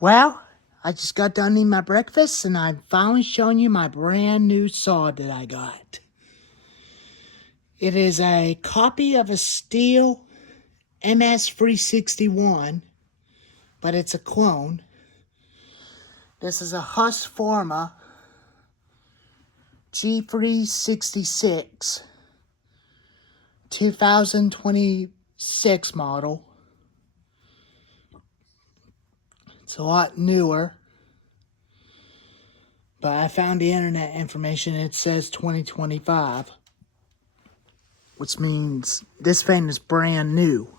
Well, I just got done eating my breakfast and I'm finally showing you my brand new saw that I got. It is a copy of a stihl ms361, but it's a clone. This is a Husqvarna g366 2026 model. It's a lot newer, but I found the internet information. It says 2025, which means this thing is brand new.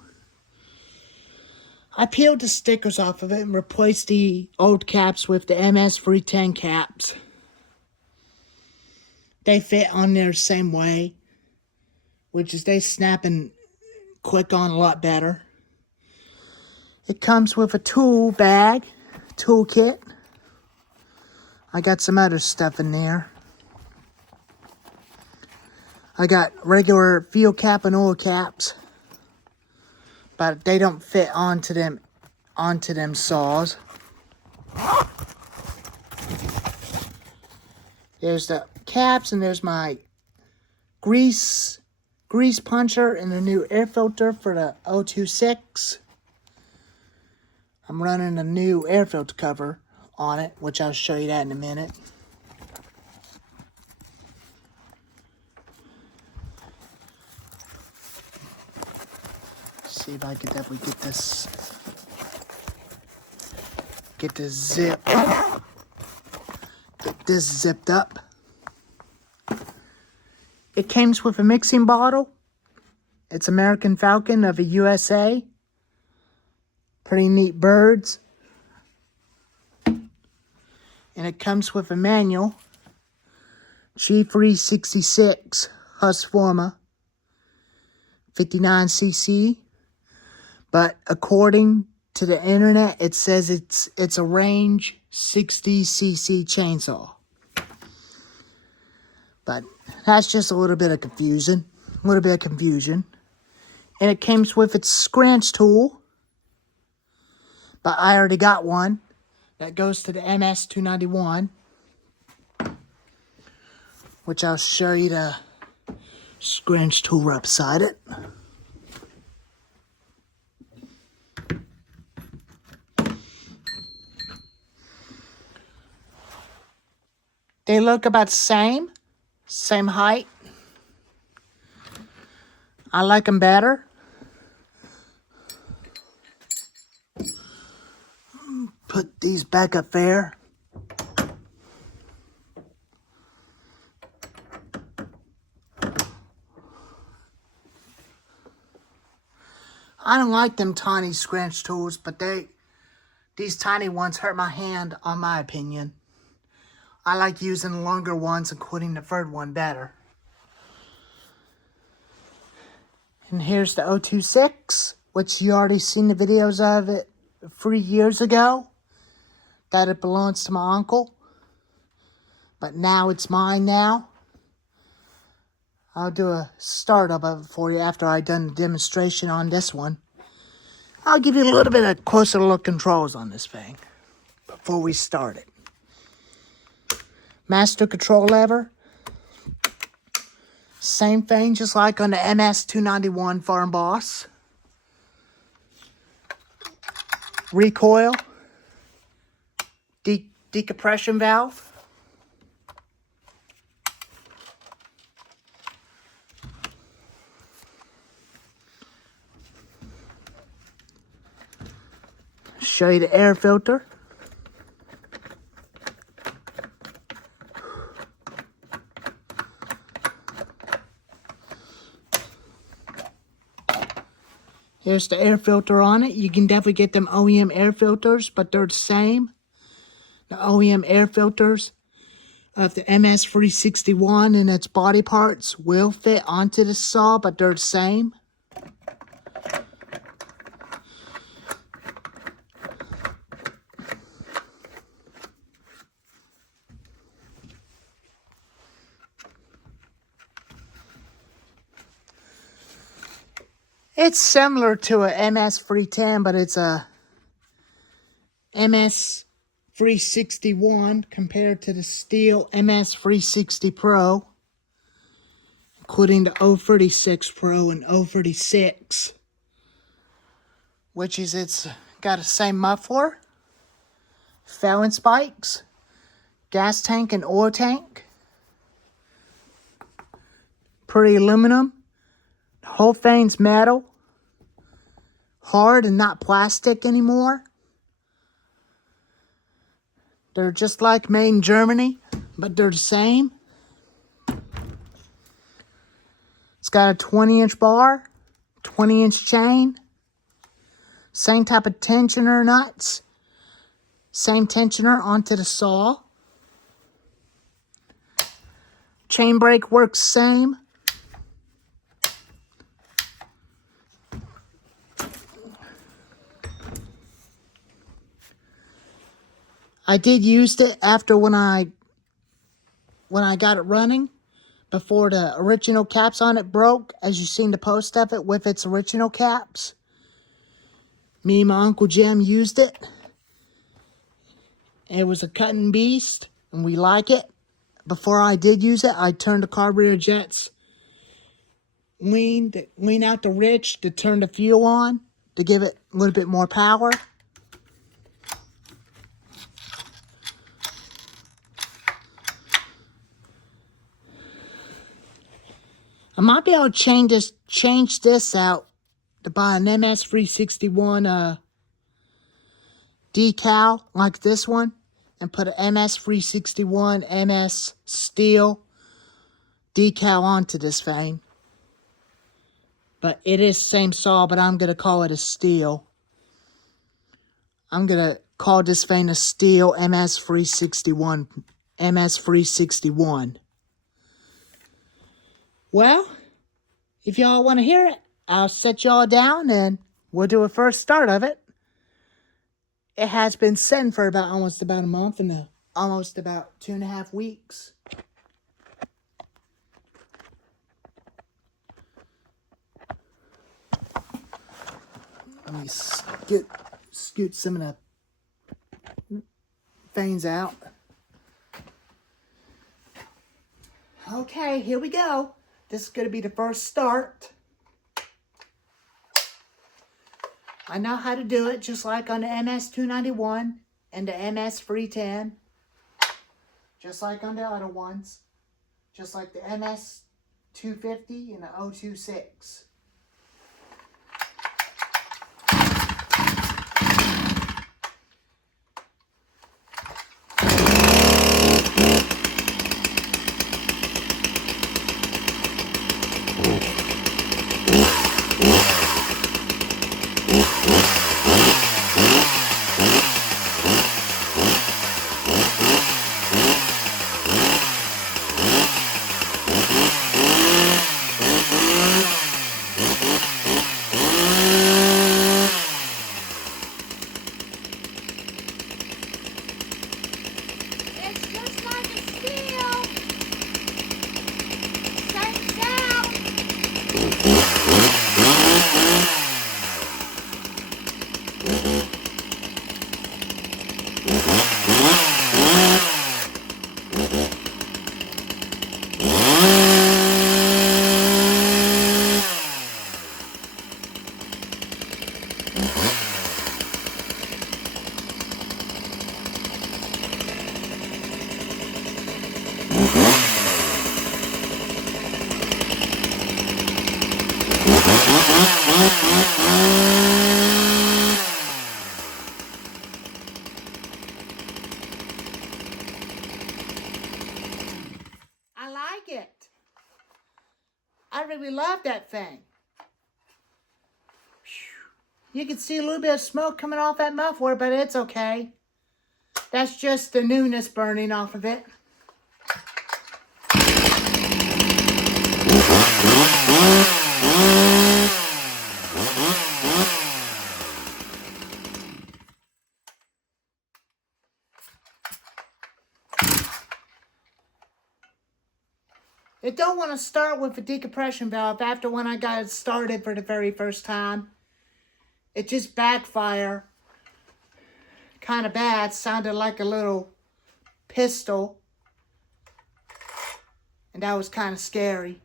I peeled the stickers off of it and replaced the old caps with the ms310 caps. They fit on there the same way, which is they snap and click on a lot better. It comes with a tool bag, toolkit. I got some other stuff in there. I got regular fuel cap and oil caps, but they don't fit onto them saws. There's the caps and there's my grease puncher and the new air filter for the 026. I'm running a new air filter cover on it, which I'll show you that in a minute. See if I can definitely get this zipped up. It comes with a mixing bottle. It's American Falcon of a USA. Pretty neat birds. And it comes with a manual. G366 Husqvarna 59cc. But according to the internet, it says it's a range 60cc chainsaw. But that's just a little bit of confusion. And it comes with its scratch tool. But I already got one. That goes to the ms291. Which I'll show you the scratch tool right beside it. They look about the same height. I like them better. Put these back up there. I don't like them tiny scratch tools, but these tiny ones hurt my hand, on my opinion. I like using the longer ones, including the third one, better. And here's the 026, which you already seen the videos of it 3 years ago. That it belongs to my uncle. But now it's mine now. I'll do a startup of it for you after I've done the demonstration on this one. I'll give you a little bit of closer look controls on this thing before we start it. Master control lever. Same thing, just like on the ms291 Farm Boss. Recoil. Decompression valve. Show you the air filter. Here's the air filter on it. You can definitely get them OEM air filters, but they're the same. The OEM air filters of the ms361 and its body parts will fit onto the saw, but they're the same. It's similar to a ms310, but it's a ms361 compared to the stihl ms360 Pro, including the 036 Pro and 036, which is it's got the same muffler, Fallon spikes, gas tank and oil tank, pretty aluminum, the whole thing's metal, hard and not plastic anymore. They're just like made in Germany, but they're the same. It's got a 20-inch bar, 20-inch chain, same type of tensioner nuts, same tensioner onto the saw. Chain brake works same. I did use it after when I got it running, before the original caps on it broke, as you seen the post of it with its original caps. Me and my Uncle Jim used it. It was a cutting beast, and we like it. Before I did use it, I turned the carburetor jets, lean out the rich to turn the fuel on, to give it a little bit more power. I might be able to change this out to buy an ms361 decal like this one, and put an ms361 MS stihl decal onto this thing. But it is same saw, but I'm going to call it a stihl. I'm going to call this thing a stihl ms361. ms361. Well, if y'all want to hear it, I'll set y'all down and we'll do a first start of it. It has been sitting for almost about a month and almost about 2.5 weeks. Let me scoot some of the things out. Okay, here we go. This is going to be the first start. I know how to do it, just like on the MS291 and the MS310. Just like on the other ones. Just like the MS250 and the 026. I like it. I really love that thing. You can see a little bit of smoke coming off that muffler, but it's okay. That's just the newness burning off of it. It don't want to start with a decompression valve after when I got it started for the very first time. It just backfired kind of bad. Sounded like a little pistol. And that was kind of scary.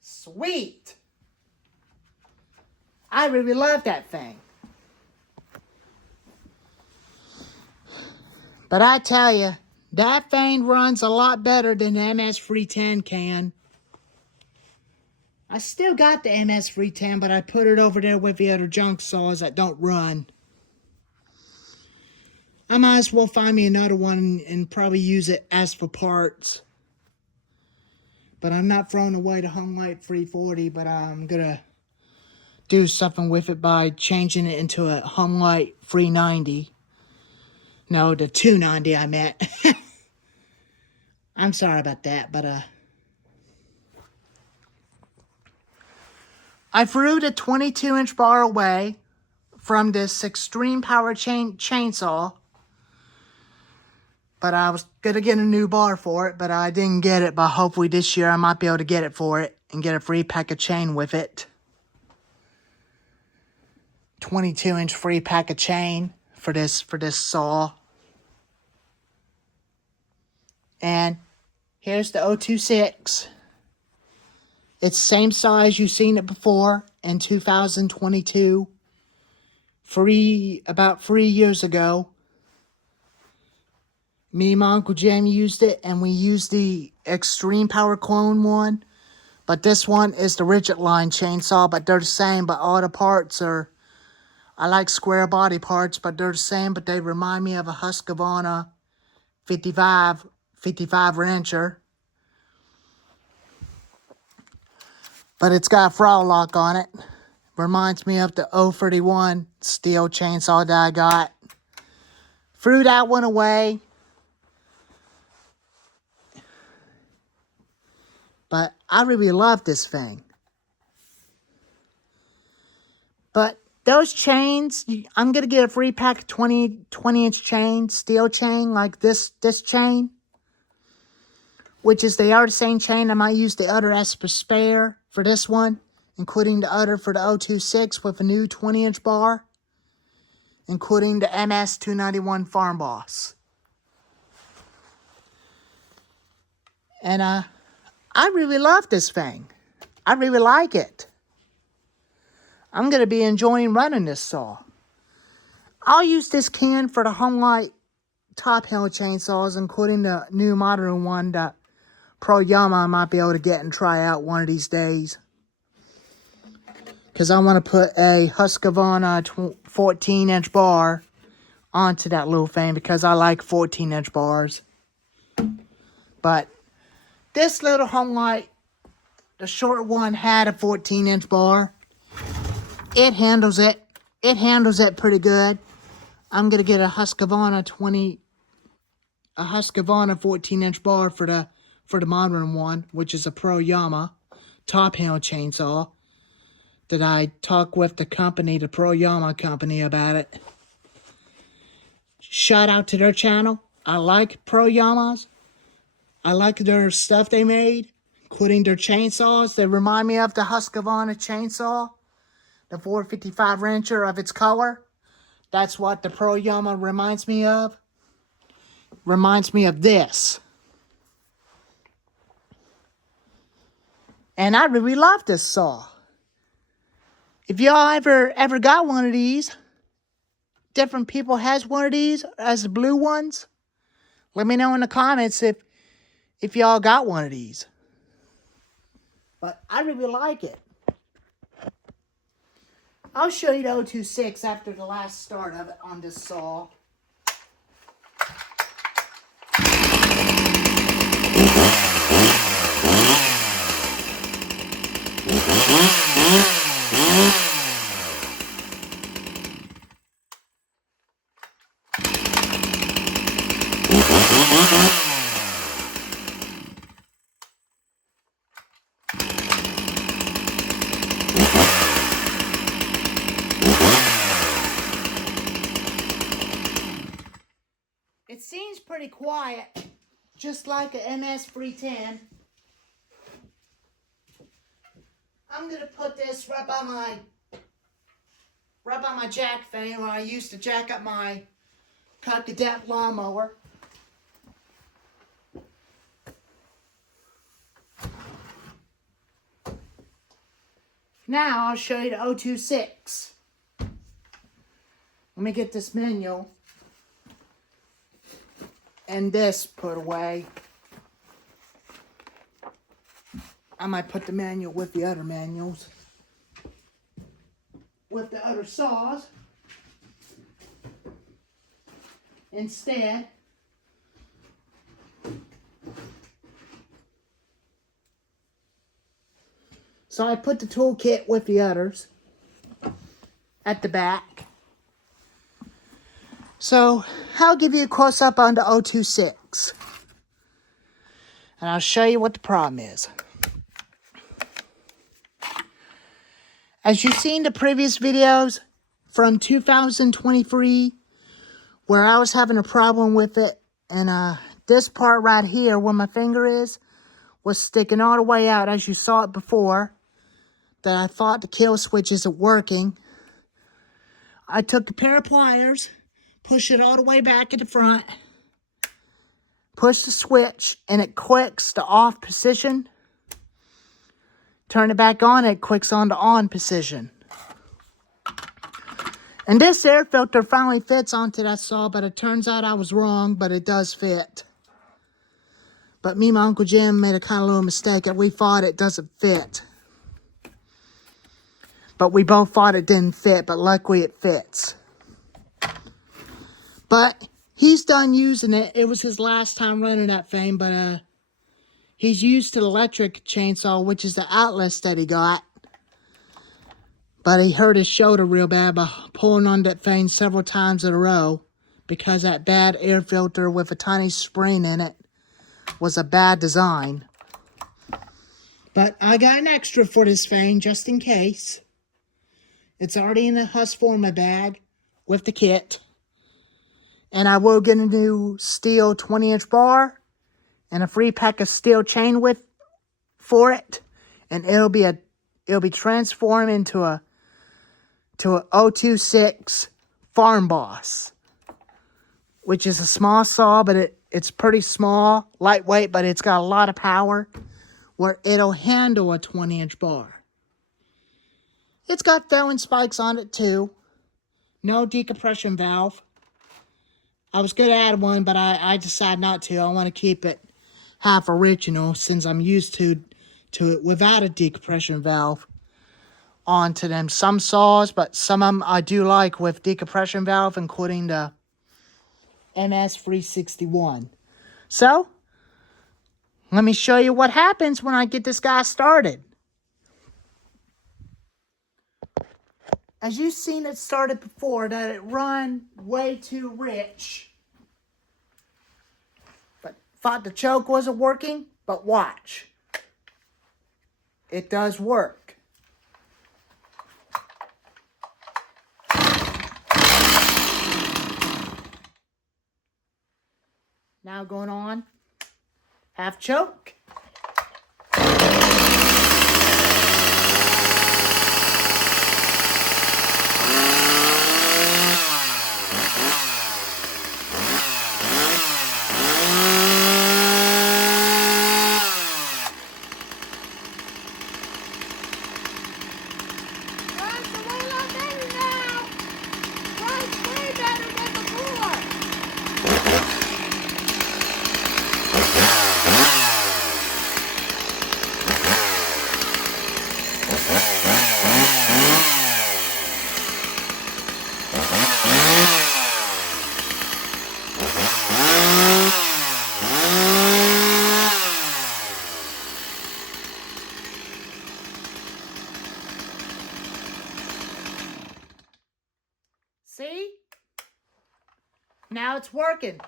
Sweet. I really love that thing. But I tell you, that thing runs a lot better than the ms310 can. I still got the ms310, but I put it over there with the other junk saws that don't run. I might as well find me another one and probably use it as for parts. But I'm not throwing away the Humlight 340, but I'm going to do something with it by changing it into a Humlight 390. No, the 290 I meant. I'm sorry about that, but I threw the 22-inch bar away from this extreme power chainsaw. But I was going to get a new bar for it, but I didn't get it. But hopefully this year I might be able to get it for it and get a free pack of chain with it. 22-inch free pack of chain for this saw. And here's the 026. It's the same size you've seen it before in 2022. About 3 years ago. Me and my Uncle Jim used it, and we used the Extreme Power Clone one. But this one is the Rigid Line chainsaw, but they're the same, but all the parts are... I like square body parts, but they're the same, but they remind me of a Husqvarna 55 wrencher. But it's got a throttle lock on it. Reminds me of the 031 stihl chainsaw that I got. Threw that one away. But I really love this thing. But those chains, I'm going to get a free pack of 20-inch chain, steel chain, like this chain. Which is the same chain. I might use the other as for spare for this one. Including the other for the 026 with a new 20-inch bar. Including the ms361 Farm Boss. And I really love this thing. I really like it. I'm going to be enjoying running this saw. I'll use this can for the Humlight top hill chainsaws, including the new modern one that Pro Yama I might be able to get and try out one of these days. Because I want to put a Husqvarna 14-inch bar onto that little thing because I like 14-inch bars. But this little Humlight, the short one, had a 14-inch bar. It handles it. It handles it pretty good. I'm going to get a Husqvarna 14-inch bar for the modern one, which is a Pro Yama top hill chainsaw. That I talked with the company, the Pro Yama company, about it. Shout out to their channel. I like Pro Yamas. I like their stuff they made, including their chainsaws. They remind me of the Husqvarna chainsaw, the 455 wrencher of its color. That's what the Pro Yama reminds me of. Reminds me of this. And I really love this saw. If y'all ever got one of these, different people has one of these as the blue ones. Let me know in the comments if y'all got one of these. But I really like it. I'll show you the 026 after the last start of it on this saw. pretty quiet, just like a MS310. I'm gonna put this right by my jack fan where I used to jack up my cut the depth lawnmower. Now I'll show you the 026. Let me get this manual and this put away. I might put the manual with the other manuals, with the other saws instead. So I put the toolkit with the others at the back. So I'll give you a close-up on the 026. And I'll show you what the problem is. As you've seen the previous videos from 2023, where I was having a problem with it, and this part right here where my finger is was sticking all the way out, as you saw it before, that I thought the kill switch isn't working. I took a pair of pliers, pushed it all the way back at the front, push the switch, and it clicks to off position. Turn it back on, it clicks on to on position. And this air filter finally fits onto that saw, but it turns out I was wrong, but it does fit. But me and my Uncle Jim made a kind of little mistake, and we thought it doesn't fit. But we both thought it didn't fit, but luckily it fits. But he's done using it. It was his last time running that thing, but he's used to the electric chainsaw, which is the Atlas that he got. But he hurt his shoulder real bad by pulling on that thing several times in a row, because that bad air filter with a tiny spring in it was a bad design. But I got an extra for this thing just in case. It's already in the Husqvarna bag with the kit. And I will get a new steel 20-inch bar and a free pack of steel chain width for it. And it'll be transformed into a 026 Farm Boss, which is a small saw, but it's pretty small, lightweight, but it's got a lot of power where it'll handle a 20-inch bar. It's got throwing spikes on it too. No decompression valve. I was going to add one, but I decided not to. I want to keep it half original since I'm used to it without a decompression valve onto them. Some saws, but some of them I do like with decompression valve, including the ms361. So, let me show you what happens when I get this guy started. As you've seen it started before, that it run way too rich. But thought the choke wasn't working, but watch. It does work. Now going on, half choke. See? Now it's working.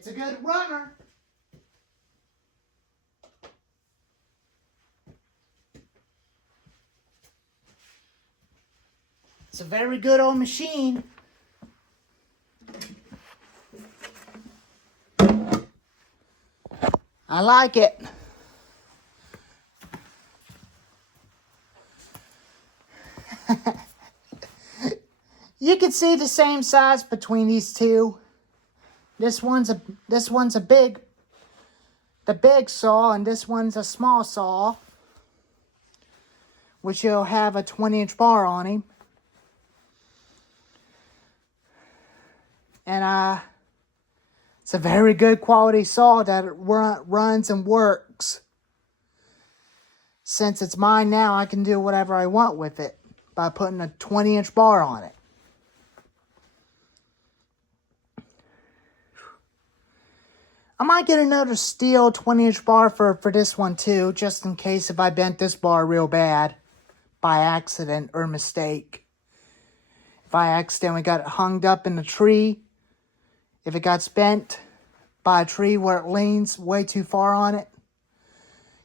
It's a good runner. It's a very good old machine. I like it. You can see the same size between these two. This one's a the big saw, and this one's a small saw, which will have a 20-inch bar on him. And it's a very good quality saw that it runs and works. Since it's mine now, I can do whatever I want with it by putting a 20-inch bar on it. I might get another stihl 20-inch bar for this one too, just in case if I bent this bar real bad by accident or mistake. If I accidentally got it hung up in a tree, if it got bent by a tree where it leans way too far on it,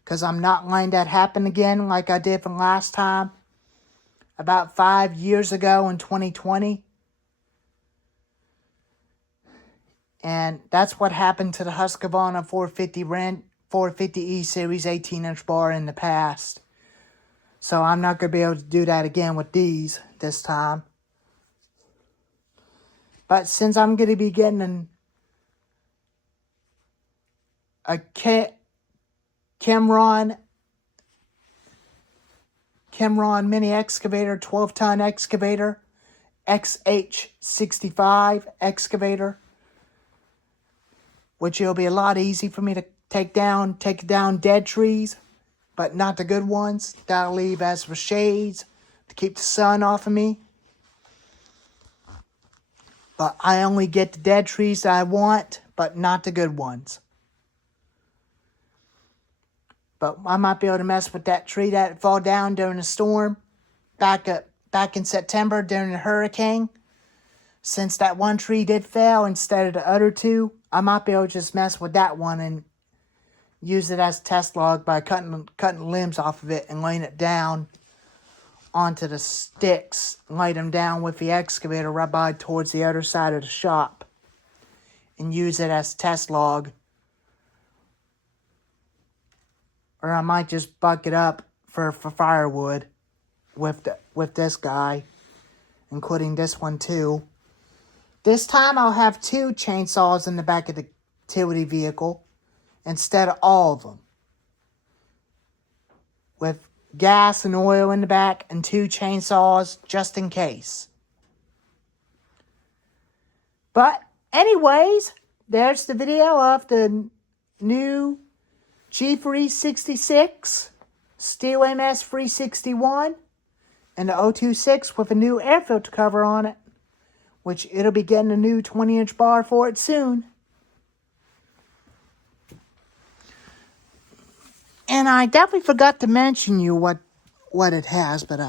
because I'm not letting that happen again like I did from last time, about 5 years ago in 2020. And that's what happened to the Husqvarna 450E Series 18-inch bar in the past. So I'm not going to be able to do that again with these this time. But since I'm going to be getting a Camron mini excavator, 12-ton excavator, XH65 excavator, which it'll be a lot easy for me to take down dead trees, but not the good ones. That'll leave as for shades to keep the sun off of me. But I only get the dead trees that I want, but not the good ones. But I might be able to mess with that tree that fell down during the storm back in September during the hurricane. Since that one tree did fail instead of the other two, I might be able to just mess with that one and use it as a test log by cutting limbs off of it and laying it down onto the sticks. Lay them down with the excavator right by towards the other side of the shop and use it as a test log. Or I might just buck it up for firewood with this guy, including this one too. This time I'll have 2 chainsaws in the back of the utility vehicle instead of all of them. With gas and oil in the back and 2 chainsaws just in case. But anyways, there's the video of the new G366 stihl ms361 and the 026 with a new air filter cover on it, which it'll be getting a new 20-inch bar for it soon. And I definitely forgot to mention you what it has, but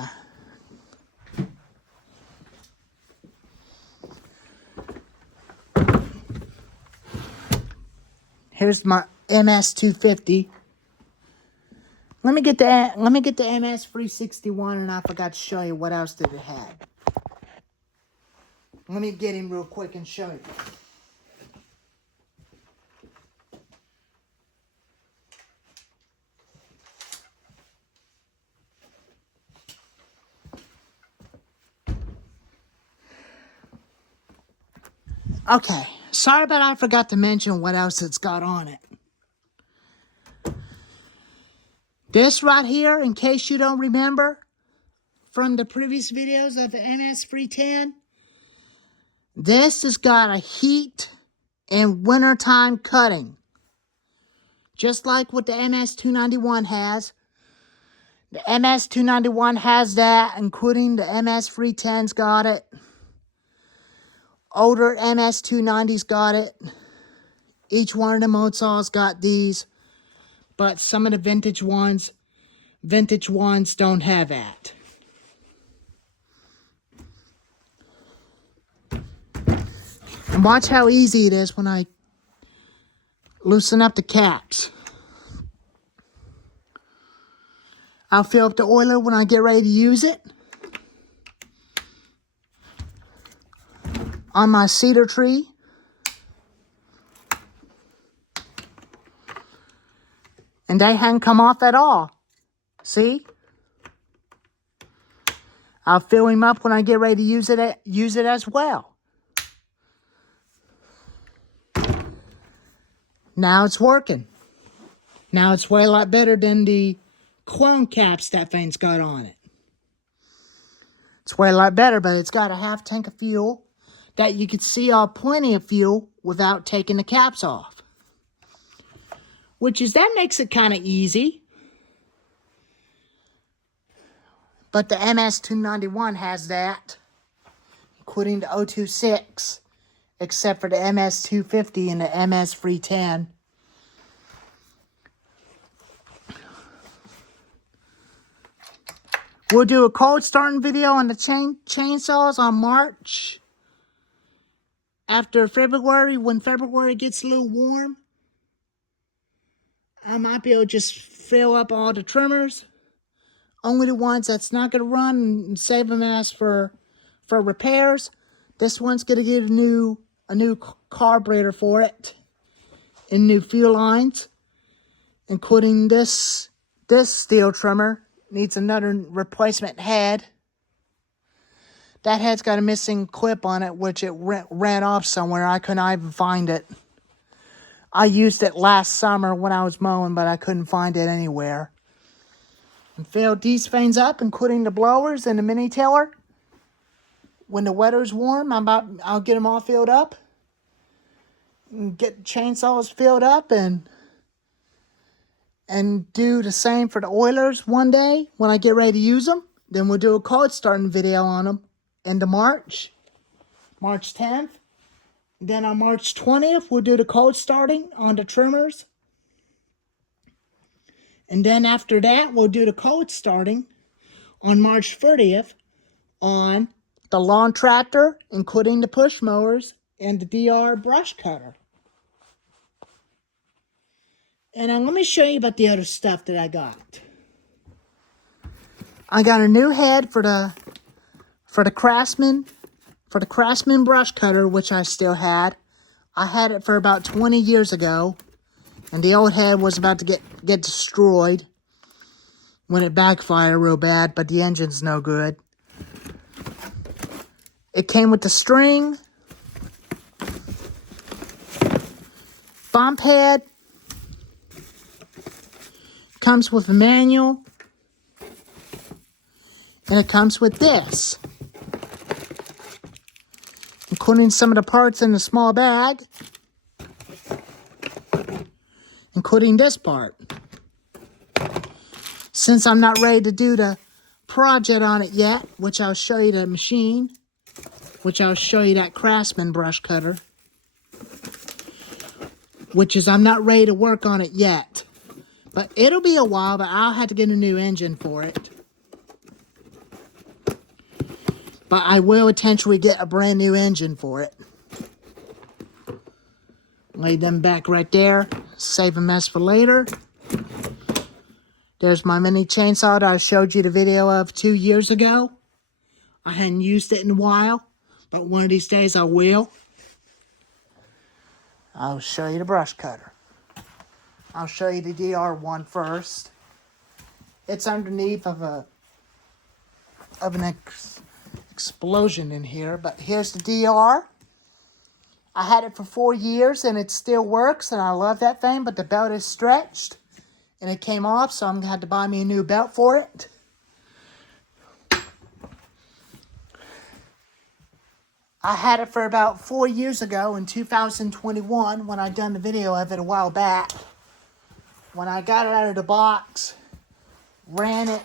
here's my MS250. Let me get the MS361, and I forgot to show you what else did it have. Let me get him real quick and show you. Okay, sorry but I forgot to mention what else it's got on it. This right here, in case you don't remember from the previous videos of the MS310, this has got a heat and wintertime cutting. Just like what the MS291 has. The MS291 has that, including the MS310's got it. Older MS290's got it. Each one of the mode saws got these. But some of the vintage ones don't have that. And watch how easy it is when I loosen up the caps. I'll fill up the oiler when I get ready to use it. On my cedar tree. And they hadn't come off at all. See? I'll fill him up when I get ready to use it as well. Now it's working. Now it's way a lot better than the clone caps that thing's got on it. It's way a lot better, but it's got a half tank of fuel that you could see all plenty of fuel without taking the caps off. That makes it kind of easy. But the ms291 has that, including the 026, except for the ms250 and the ms310. We'll do a cold starting video on the chainsaws on March. After February, when February gets a little warm, I might be able to just fill up all the trimmers. Only the ones that's not going to run and save them as for repairs. This one's going to get a new carburetor for it. And new fuel lines. Including this steel trimmer. Needs another replacement head. That head's got a missing clip on it, which it ran off somewhere. I couldn't even find it. I used it last summer when I was mowing, but I couldn't find it anywhere. And filled these things up, including the blowers and the mini tiller. When the weather's warm, I'll get them all filled up. And get chainsaws filled up and do the same for the oilers one day when I get ready to use them. Then we'll do a cold starting video on them end of March 10th. Then on March 20th, we'll do the cold starting on the trimmers. And then after that, we'll do the cold starting on March 30th on the lawn tractor, including the push mowers and the DR brush cutter. And let me show you about the other stuff that I got. I got a new head for the Craftsman brush cutter, which I still had. I had it for about 20 years ago, and the old head was about to get destroyed when it backfired real bad, but the engine's no good. It came with the string, bump head, comes with a manual, and it comes with this, including some of the parts in the small bag, including this part. Since I'm not ready to do the project on it yet, which I'll show you the machine, which I'll show you that Craftsman brush cutter, I'm not ready to work on it yet. But it'll be a while, but I'll have to get a new engine for it. But I will potentially get a brand new engine for it. Lay them back right there. Save a mess for later. There's my mini chainsaw that I showed you the video of 2 years ago. I hadn't used it in a while, but one of these days I will. I'll show you the brush cutter. I'll show you the DR one first. It's underneath of an explosion in here, but here's the DR. I had it for 4 years and it still works, and I love that thing, but the belt is stretched and it came off, so I'm gonna have to buy me a new belt for it. I had it for about 4 years ago in 2021 when I done the video of it a while back. When I got it out of the box, ran it.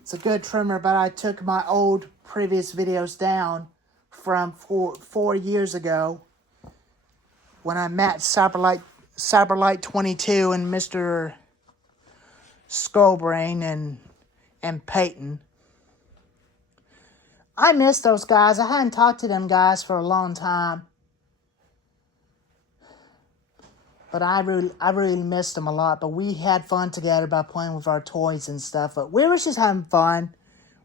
It's a good trimmer, but I took my old previous videos down from 4 years ago when I met Cyberlight 22 and Mr. Skullbrain and Peyton. I miss those guys. I hadn't talked to them guys for a long time. But I really missed them a lot. But we had fun together by playing with our toys and stuff. But we were just having fun.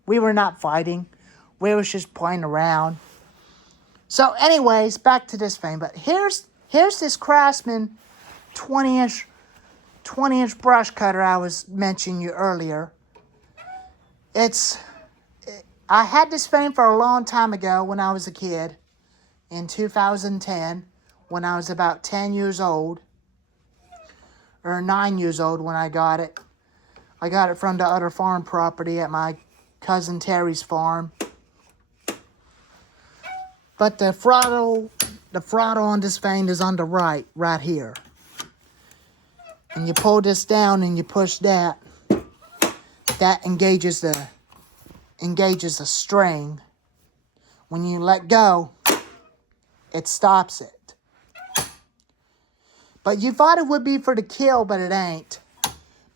We were not fighting. We was just playing around. So anyways, back to this thing. But here's this Craftsman 20-inch brush cutter I was mentioning you earlier. I had this thing for a long time ago when I was a kid. In 2010, when I was about 10 years old. Or 9 years old when I got it. I got it from the other farm property at my cousin Terry's farm. But the throttle on this thing is on the right here. And you pull this down and you push that. That engages the string. When you let go, it stops it. But you thought it would be for the kill, but it ain't.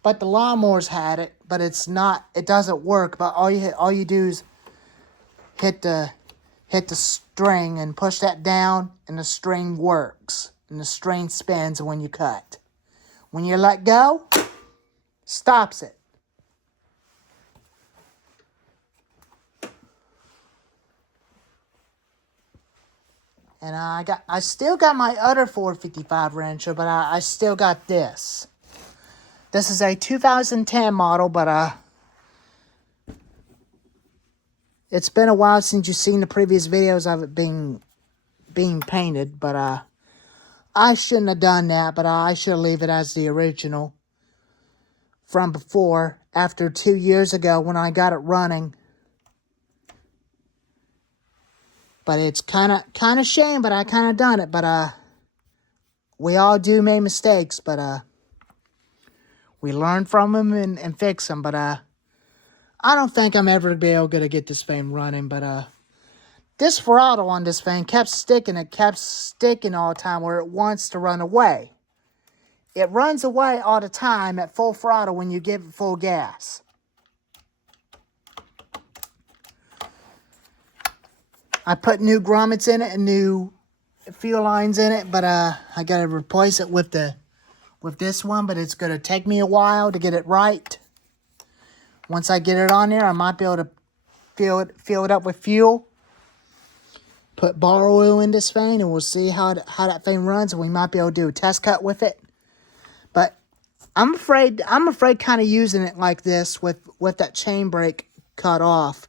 But the lawnmowers had it, but it's not. It doesn't work. But all you do is hit the string and push that down, and the string works, and the string spins when you cut. When you let go, stops it. And I still got my other 455 wrencher, but I still got this. This is a 2010 model, but it's been a while since you've seen the previous videos of it being painted, but I shouldn't have done that, but I should leave it as the original from before, after 2 years ago when I got it running. But it's kind of shame, but I kind of done it. But we all do make mistakes, but we learn from them and fix them. But I don't think I'm ever going to get this thing running. But this throttle on this thing kept sticking. It kept sticking all the time where it wants to run away. It runs away all the time at full throttle when you give it full gas. I put new grommets in it and new fuel lines in it, but I got to replace it with this one, but it's going to take me a while to get it right. Once I get it on there, I might be able to fill it up with fuel. Put bar oil in this thing, and we'll see how that thing runs, and we might be able to do a test cut with it. But I'm afraid kind of using it like this with that chain brake cut off.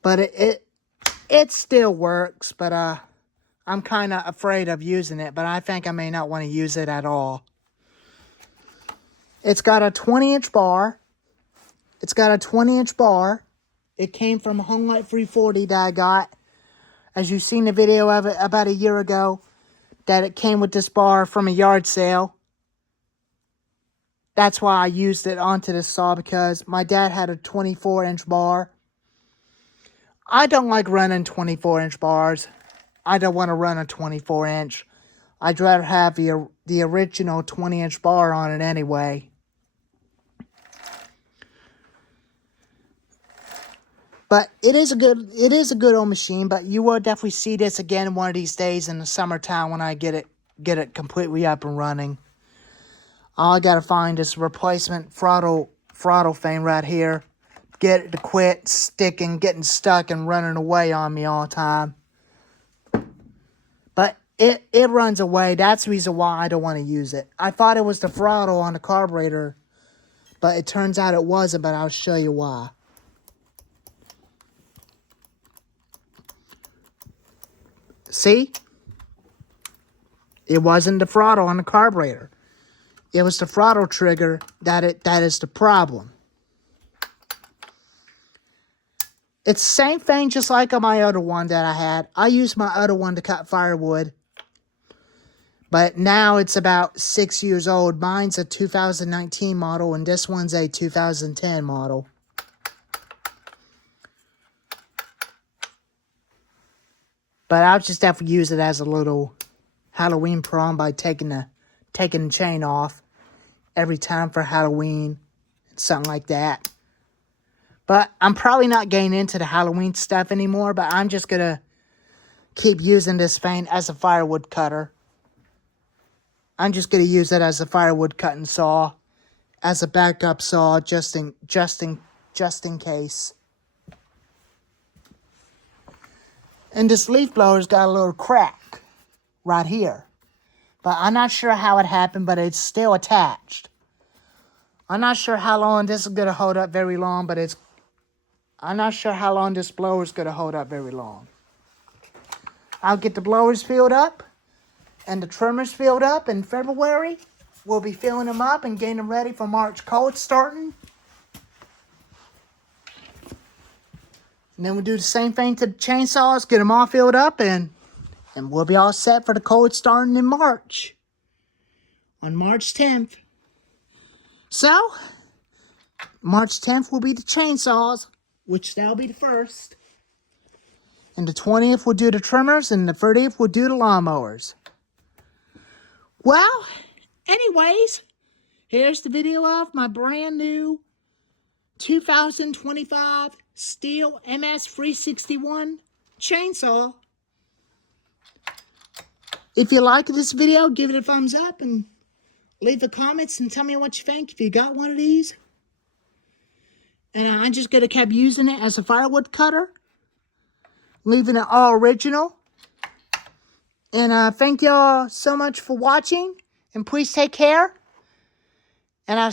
But it still works, but I'm kind of afraid of using it, but I think I may not want to use it at all. It's got a 20-inch bar. It came from a Homelight 340 that I got. As you've seen the video of it about a year ago, that it came with this bar from a yard sale. That's why I used it onto this saw, because my dad had a 24-inch bar. I don't like running 24-inch bars. I don't want to run a 24-inch. I'd rather have the original 20-inch bar on it anyway. But it is a good old machine, but you will definitely see this again one of these days in the summertime when I get it completely up and running. All I gotta find is replacement throttle thing right here. Get it to quit sticking, getting stuck, and running away on me all the time. But it runs away. That's the reason why I don't want to use it. I thought it was the throttle on the carburetor, but it turns out it wasn't, but I'll show you why. See? It wasn't the throttle on the carburetor. It was the throttle trigger that is the problem. It's the same thing just like on my other one that I had. I used my other one to cut firewood. But now it's about 6 years old. Mine's a 2019 model, and this one's a 2010 model. But I'll just have to use it as a little Halloween prom by taking the chain off every time for Halloween, something like that. But I'm probably not getting into the Halloween stuff anymore, but I'm just going to keep using this thing as a firewood cutter. I'm just going to use it as a firewood cutting saw, as a backup saw, just in case. And this leaf blower's got a little crack right here. But I'm not sure how it happened, but it's still attached. I'm not sure how long this is going to hold up very long, but I'm not sure how long this blower is going to hold up very long. I'll get the blowers filled up and the trimmers filled up in February. We'll be filling them up and getting them ready for March cold starting. And then we'll do the same thing to the chainsaws, get them all filled up, and we'll be all set for the cold starting in March. On March 10th. So, March 10th will be the chainsaws, which that'll be the first. And the 20th we'll do the trimmers, and the 30th we'll do the lawnmowers. Well, anyways, here's the video of my brand new 2025 Stihl ms361 chainsaw. If you like this video, give it a thumbs up and leave the comments and tell me what you think if you got one of these. And I'm just going to keep using it as a firewood cutter, leaving it all original. And thank y'all so much for watching, and please take care. And I'll